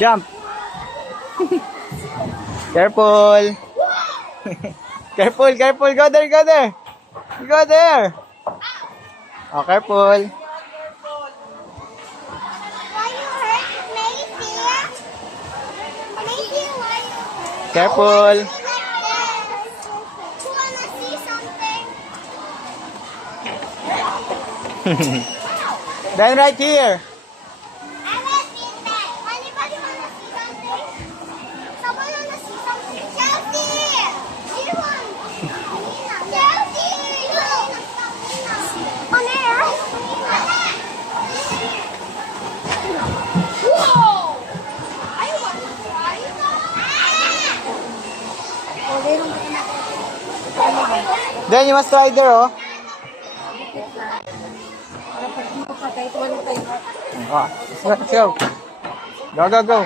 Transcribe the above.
Jump. Careful. Careful, careful. Go there, go there. Go there. Oh, careful. Why you hurt, Macy? Macy, why you hurt? Careful. You wanna see something? Then right here. I will see that. Anybody wanna see something? Someone wanna see something? Chelsea! You want? Chelsea! On air? Whoa! I want to try that. Then you must try there, oh. Oh, let's go. Go, go, go.